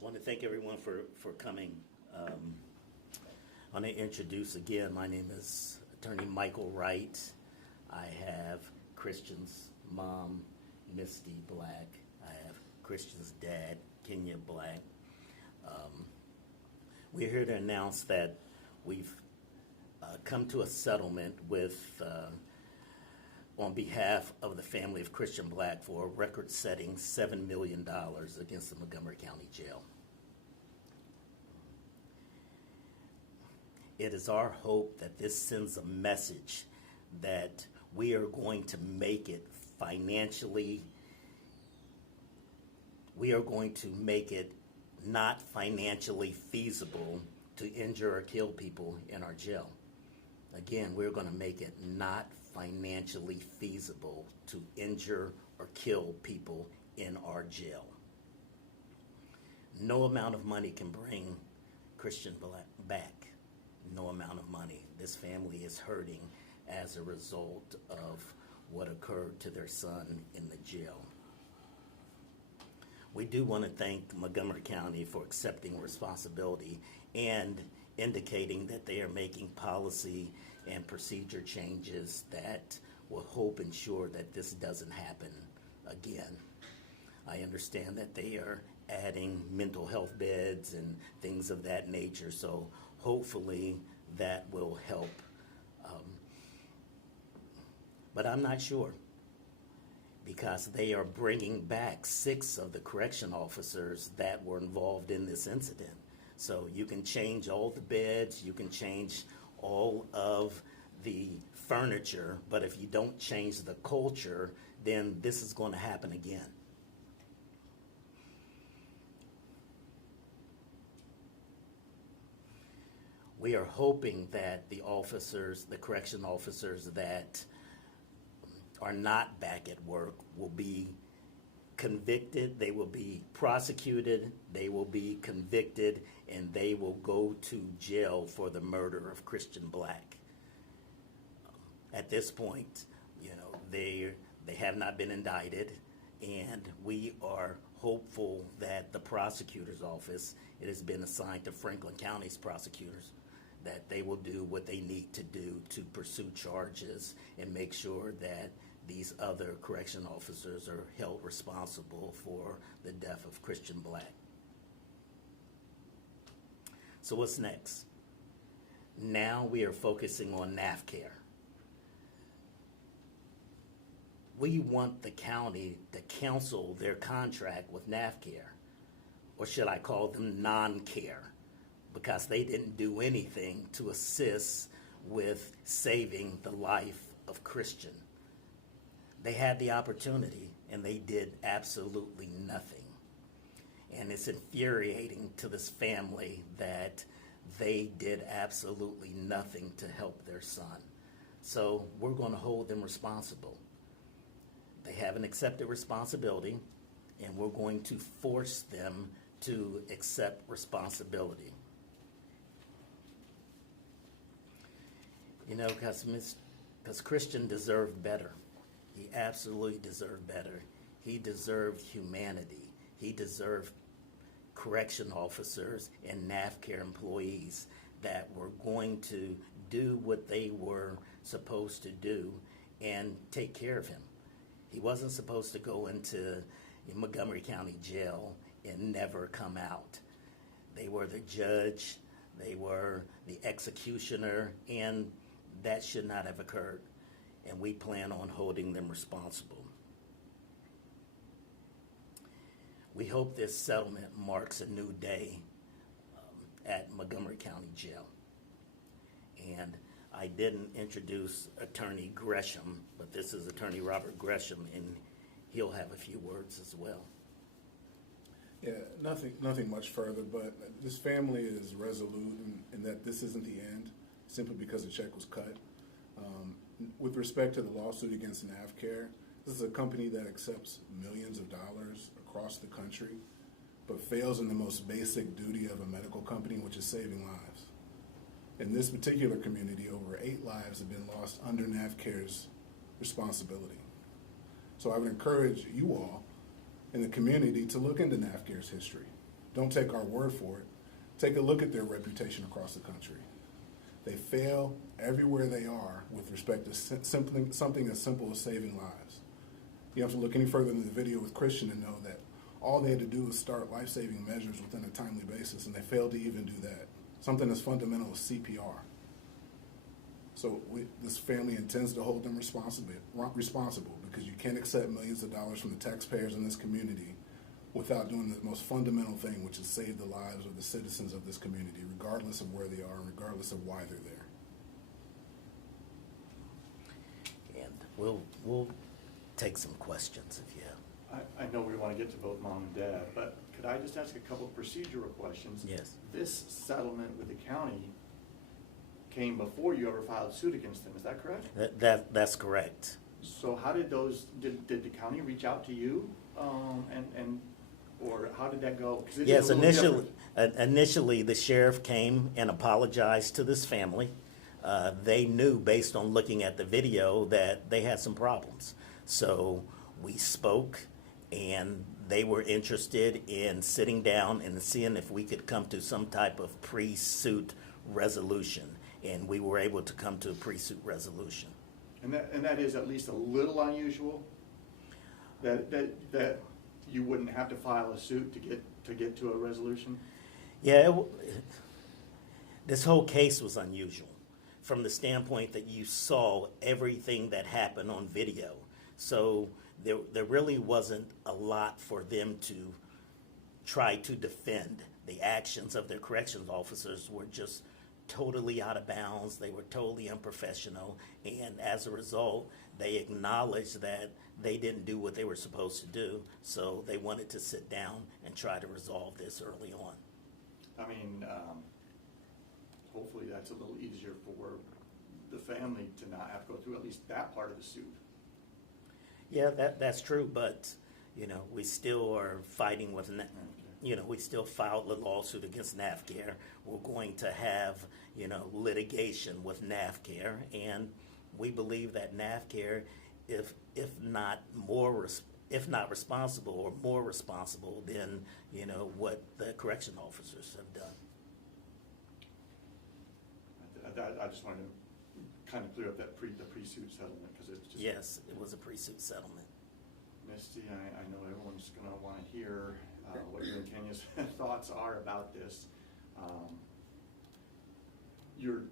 I want to thank everyone for coming. I want to introduce again, my name is Attorney Michael Wright. I have Christian's mom, Misty Black. I have Christian's dad, Kenya Black. We're here to announce that we've come to a settlement with, on behalf of the family of Christian Black for a record-setting $7 million against the Montgomery County Jail. It is our hope that this sends a message that we are going to make it financially, we are going to make it not financially feasible to injure or kill people in our jail. Again, we're going to make it not financially feasible to injure or kill people in our jail. No amount of money can bring Christian back. No amount of money. This family is hurting as a result of what occurred to their son in the jail. We do want to thank Montgomery County for accepting responsibility and indicating that they are making policy and procedure changes that will hope ensure that this doesn't happen again. I understand that they are adding mental health beds and things of that nature, so hopefully that will help. But I'm not sure, because they are bringing back 6 of the correction officers that were involved in this incident. So you can change all the beds, you can change all of the furniture, but if you don't change the culture, then this is going to happen again. We are hoping that the officers, the correction officers that are not back at work will be convicted, they will be prosecuted, they will be convicted, and they will go to jail for the murder of Christian Black. At this point, you know, they have not been indicted, and we are hopeful that the prosecutor's office, it has been assigned to Franklin County's prosecutors, that they will do what they need to do to pursue charges and make sure that these other correction officers are held responsible for the death of Christian Black. So what's next? Now we are focusing on NAFCARE. We want the county to cancel their contract with NAFCARE, or should I call them non-care, because they didn't do anything to assist with saving the life of Christian. They had the opportunity and they did absolutely nothing. And it's infuriating to this family that they did absolutely nothing to help their son. So we're going to hold them responsible. They haven't accepted responsibility, and we're going to force them to accept responsibility. You know, because Christian deserved better. He absolutely deserved better. He deserved humanity. He deserved correction officers and NAFCARE employees that were going to do what they were supposed to do and take care of him. He wasn't supposed to go into Montgomery County Jail and never come out. They were the judge, they were the executioner, and that should not have occurred. And we plan on holding them responsible. We hope this settlement marks a new day at Montgomery County Jail. And I didn't introduce Attorney Gresham, but this is Attorney Robert Gresham, and he'll have a few words as well. Yeah, nothing much further, but this family is resolute in that this isn't the end, simply because the check was cut. With respect to the lawsuit against NAFCARE, this is a company that accepts millions of dollars across the country, but fails in the most basic duty of a medical company, which is saving lives. In this particular community, over 8 lives have been lost under NAFCARE's responsibility. So I would encourage you all in the community to look into NAFCARE's history. don't take our word for it. Take a look at their reputation across the country. They fail everywhere they are with respect to something as simple as saving lives. You have to look any further than the video with Christian and know that all they had to do was start life-saving measures within a timely basis, and they failed to even do that. Something as fundamental as CPR. So this family intends to hold them responsible because you can't accept millions of dollars from the taxpayers in this community without doing the most fundamental thing, which is save the lives of the citizens of this community, regardless of where they are and regardless of why they're there. And we'll take some questions if you have. I know we want to get to both mom and dad, but could I just ask a couple of procedural questions? Yes. This settlement with the county came before you ever filed suit against them, is that correct? That's correct. So how did did the county reach out to you, or how did that go? 'Cause it is Yes, a little initially the sheriff came and apologized to this family. They knew based on looking at the video that they had some problems. So we spoke and they were interested in sitting down and seeing if we could come to some type of pre-suit resolution. And we were able to come to a pre-suit resolution. And that is at least a little unusual, that you wouldn't have to file a suit to get to a resolution? Yeah, this whole case was unusual from the standpoint that you saw everything that happened on video. So there really wasn't a lot for them to try to defend. The actions of their corrections officers were just totally out of bounds. They were totally unprofessional, and as a result, they acknowledged that they didn't do what they were supposed to do, so they wanted to sit down and try to resolve this early on. I mean, hopefully that's a little easier for the family to not have to go through at least that part of the suit. Yeah, that's true, but, we still are fighting with, we still filed a lawsuit against NAFCARE. We're going to have, litigation with NAFCARE, and we believe that NAFCARE, if not responsible or more responsible than, what the correction officers have done. I just wanted to kind of clear up that the pre-suit settlement, because it's just... Yes, it was a pre-suit settlement. Misty, I know everyone's going to want to hear what you and Kenya's thoughts are about this. Your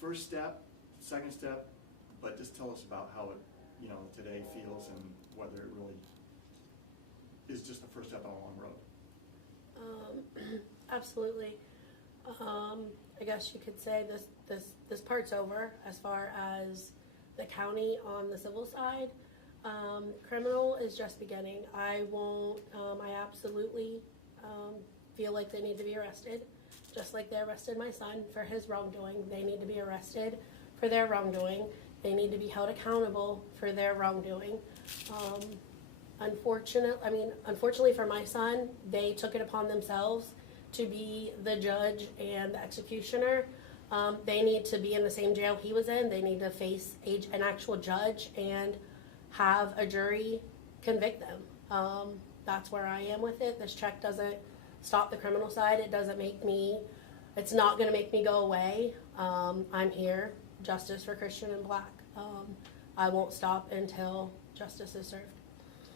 first step, second step, but just tell us about how it, today feels and whether it really is just the first step on a long road. Absolutely. I guess you could say this part's over as far as the county on the civil side. Criminal is just beginning. I absolutely feel like they need to be arrested, just like they arrested my son for his wrongdoing. They need to be arrested for their wrongdoing. They need to be held accountable for their wrongdoing. Unfortunately for my son, they took it upon themselves to be the judge and the executioner. They need to be in the same jail he was in. They need to face an actual judge and have a jury convict them. That's where I am with it. This check doesn't stop the criminal side. It's not going to make me go away. I'm here. Justice for Christian and Black. I won't stop until justice is served.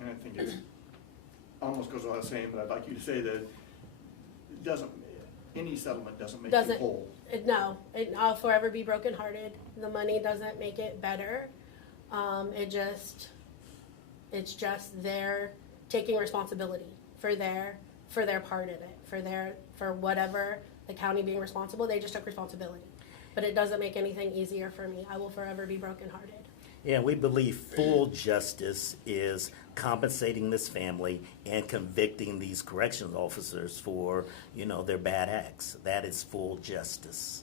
And I think it almost goes without saying, but I'd like you to say that any settlement doesn't make you whole. No, I'll forever be brokenhearted. The money doesn't make it better. It's just they're taking responsibility for their part in it, for whatever the county being responsible. They just took responsibility, but it doesn't make anything easier for me. I will forever be brokenhearted. Yeah, we believe full justice is compensating this family and convicting these corrections officers for, their bad acts. That is full justice.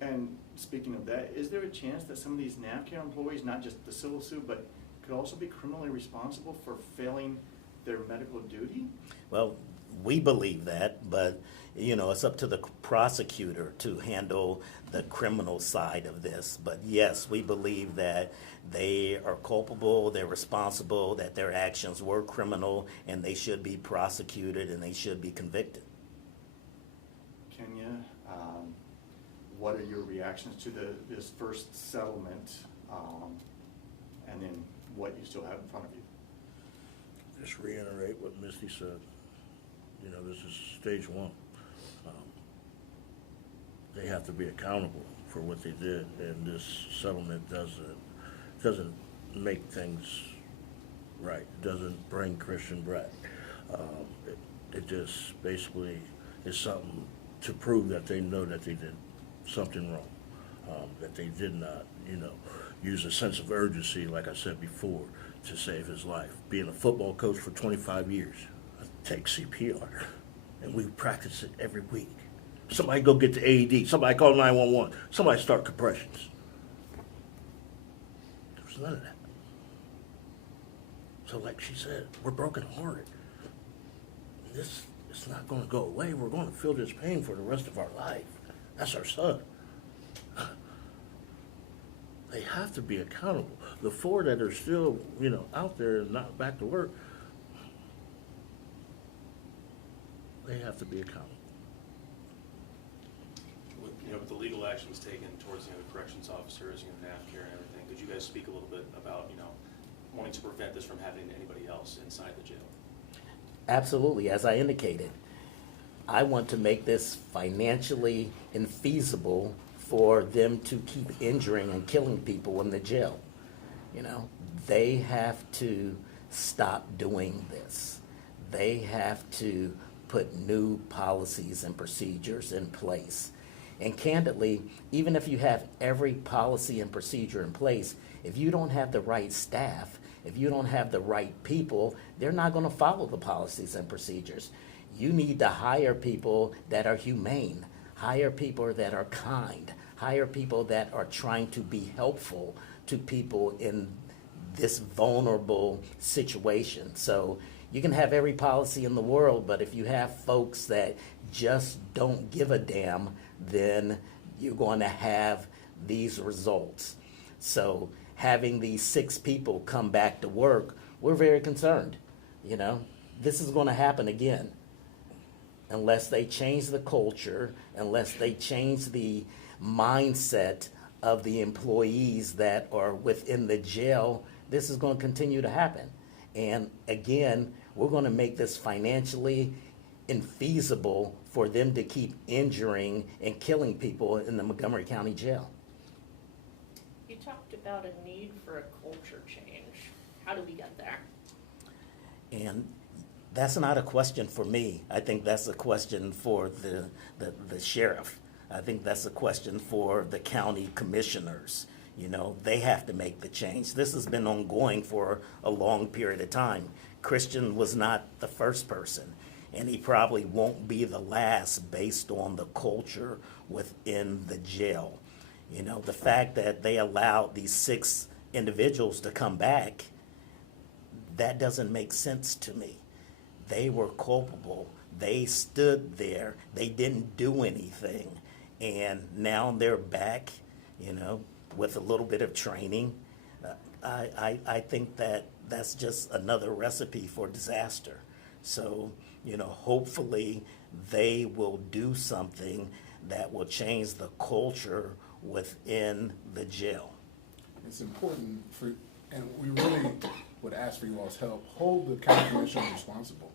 And speaking of that, is there a chance that some of these NAFCARE employees, not just the civil suit, but could also be criminally responsible for failing their medical duty? Well, we believe that, but, you know, it's up to the prosecutor to handle the criminal side of this. But yes, we believe that they are culpable, they're responsible, that their actions were criminal, and they should be prosecuted and they should be convicted. Kenya, what are your reactions to this first settlement, and then what you still have in front of you? Just reiterate what Misty said. You know, this is stage one. They have to be accountable for what they did, and this settlement doesn't make things right. It doesn't bring Christian back. It just basically is something to prove that they know that they did something wrong, that they did not, you know, use a sense of urgency, like I said before, to save his life. Being a football coach for 25 years, I take CPR, and we practice it every week. Somebody go get the AED. Somebody call 911. Somebody start compressions. There was none of that. So like she said, we're brokenhearted. This is not going to go away. We're going to feel this pain for the rest of our life. That's our son. They have to be accountable. The 4 that are still, you know, out there and not back to work, they have to be accountable. You know, with the legal actions taken towards, you know, the corrections officers, you know, NAF care and everything, could you guys speak a little bit about, you know, wanting to prevent this from happening to anybody else inside the jail? Absolutely. As I indicated, I want to make this financially infeasible for them to keep injuring and killing people in the jail. You know, they have to stop doing this. They have to put new policies and procedures in place. And candidly, even if you have every policy and procedure in place, if you don't have the right staff, if you don't have the right people, they're not going to follow the policies and procedures. You need to hire people that are humane, hire people that are kind, hire people that are trying to be helpful to people in this vulnerable situation. So you can have every policy in the world, but if you have folks that just don't give a damn, then you're going to have these results. So having these 6 people come back to work, we're very concerned. You know, this is going to happen again unless they change the culture, unless they change the mindset of the employees that are within the jail. This is going to continue to happen. And again, we're going to make this financially infeasible for them to keep injuring and killing people in the Montgomery County Jail. You talked about a need for a culture change. How do we get there? And that's not a question for me. I think that's a question for the sheriff. I think that's a question for the county commissioners. You know, they have to make the change. This has been ongoing for a long period of time. Christian was not the first person, and he probably won't be the last based on the culture within the jail. You know, the fact that they allowed these 6 individuals to come back, that doesn't make sense to me. They were culpable. They stood there. They didn't do anything. And now they're back, you know, with a little bit of training. I think that that's just another recipe for disaster. So, you know, hopefully they will do something that will change the culture within the jail. It's important for, and we really would ask for you all's help, hold the county commissioners responsible.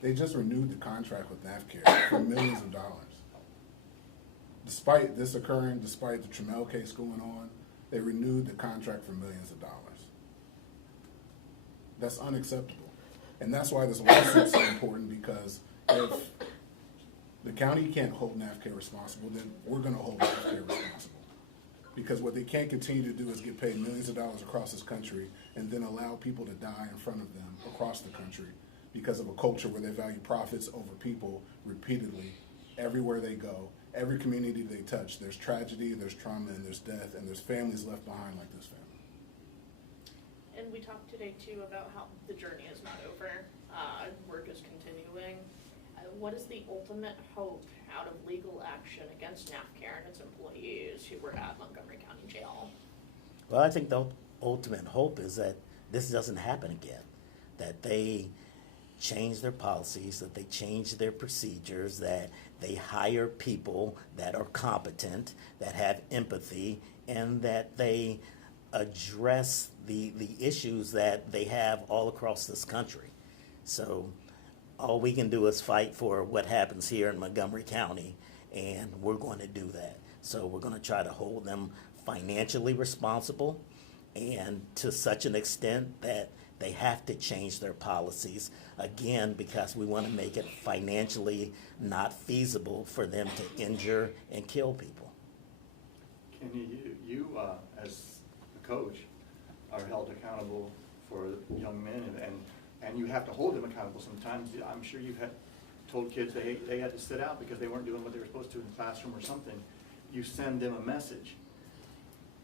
They just renewed the contract with NAFCARE for millions of dollars. Despite this occurring, despite the Trammell case going on, they renewed the contract for millions of dollars. That's unacceptable. And that's why this lawsuit is so important, because if the county can't hold NAFCARE responsible, then we're going to hold NAFCARE responsible. Because what they can't continue to do is get paid millions of dollars across this country and then allow people to die in front of them across the country because of a culture where they value profits over people repeatedly everywhere they go. Every community they touch, there's tragedy, there's trauma, and there's death, and there's families left behind like this family. And we talked today too about how the journey is not over. Work is continuing. what is the ultimate hope out of legal action against NAFCAR and its employees who were at Montgomery County Jail? Well, I think the ultimate hope is that this doesn't happen again, that they change their policies, that they change their procedures, that they hire people that are competent, that have empathy, and that they address the issues that they have all across this country. So all we can do is fight for what happens here in Montgomery County, and we're going to do that. So we're going to try to hold them financially responsible, and to such an extent that they have to change their policies, again, because we want to make it financially not feasible for them to injure and kill people. Kenny, you as a coach, are held accountable for young men, and you have to hold them accountable sometimes. I'm sure you've told kids they had to sit out because they weren't doing what they were supposed to in the classroom or something. You send them a message.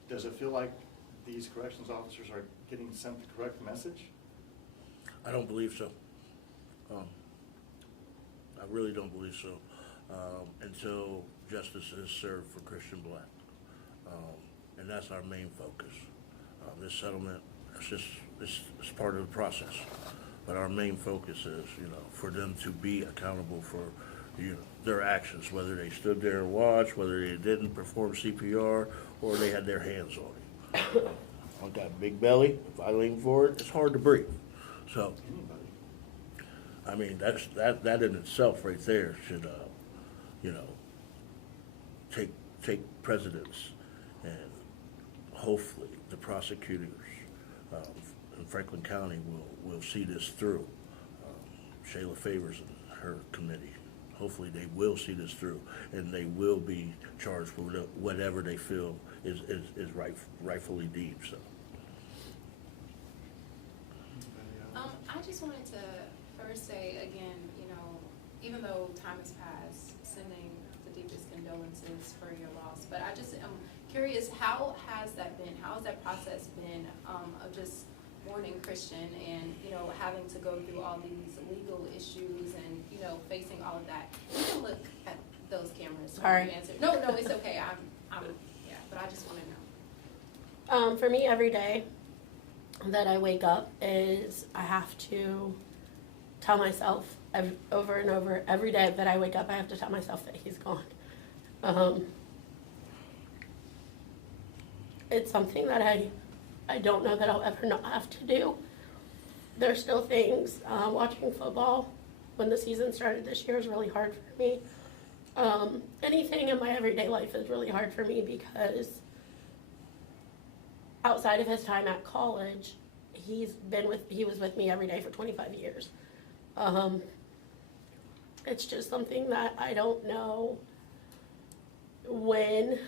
Does it feel like these corrections officers are getting sent the correct message? I don't believe so. I really don't believe so, until justice is served for Christian Black. And that's our main focus. This settlement, it's part of the process. But our main focus is, for them to be accountable for, their actions, whether they stood there and watched, whether they didn't perform CPR, or they had their hands on it. I've got a big belly. If I lean forward, it's hard to breathe. So, I mean, that in itself right there should, take precedence, and hopefully the prosecutors in Franklin County will see this through. Shayla Favors and her committee, hopefully they will see this through, and they will be charged for whatever they feel is rightfully deemed. So. I just wanted to first say again, even though time has passed, sending the deepest condolences for your loss. But I just am curious, how has that been? How has that process been of just mourning Christian and, having to go through all these legal issues and, facing all of that? You can look at those cameras. Sorry. You answer. No, it's okay. Yeah, but I just want to know. For me, every day that I wake up is I have to tell myself over and over, every day that I wake up, I have to tell myself that he's gone. It's something that I don't know that I'll ever not have to do. There's still things, watching football when the season started this year is really hard for me. Anything in my everyday life is really hard for me because outside of his time at college, he was with me every day for 25 years. It's just something that I don't know when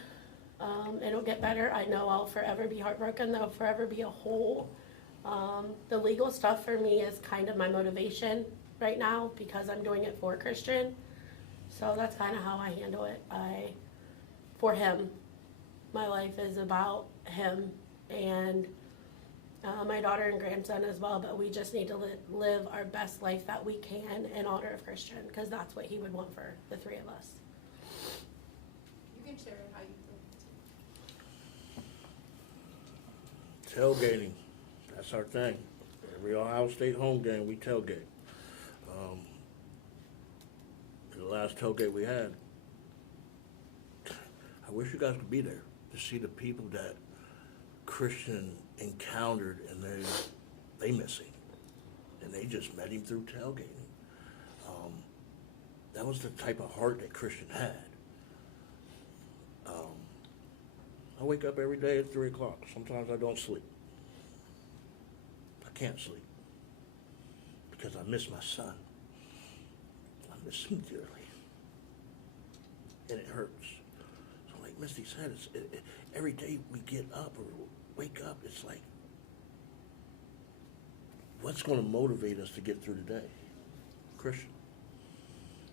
it'll get better. I know I'll forever be heartbroken. There'll forever be a hole. The legal stuff for me is kind of my motivation right now because I'm doing it for Christian. So that's kind of how I handle it. For him, my life is about him and my daughter and grandson as well, but we just need to live our best life that we can in honor of Christian, because that's what he would want for the three of us. You can share how you feel. Tailgating, that's our thing. Every Ohio State home game, we tailgate. The last tailgate we had, I wish you guys could be there to see the people that Christian encountered, and they miss him, and they just met him through tailgating. That was the type of heart that Christian had. I wake up every day at 3 o'clock. Sometimes I don't sleep. I can't sleep because I miss my son. I miss him dearly, and it hurts. So like Misty said, every day we get up or wake up, it's like, what's going to motivate us to get through the day? Christian.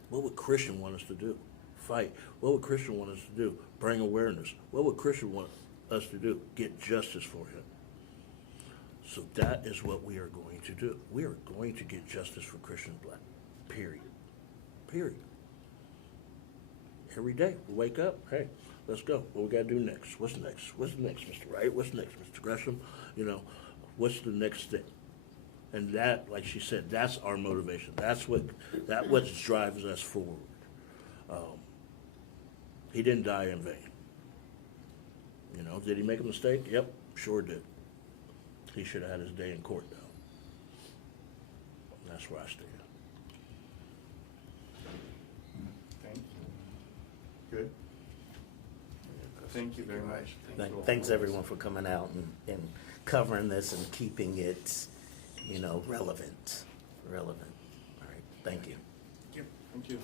What would Christian want us to do? Fight. What would Christian want us to do? Bring awareness. What would Christian want us to do? Get justice for him. So that is what we are going to do. We are going to get justice for Christian Black, period. period. Every day, we wake up, hey, let's go. What we gotta do next? What's next? What's next, Mr. Wright? What's next, Mr. Gresham? You know, what's the next thing? And that, like she said, that's our motivation. That's what drives us forward. He didn't die in vain. You know, did he make a mistake? Yep, sure did. He should have had his day in court, though. That's where I stand. Thank you. Good. Thank you very much. Thanks everyone for coming out and covering this and keeping it, relevant. All right, thank you. Thank you.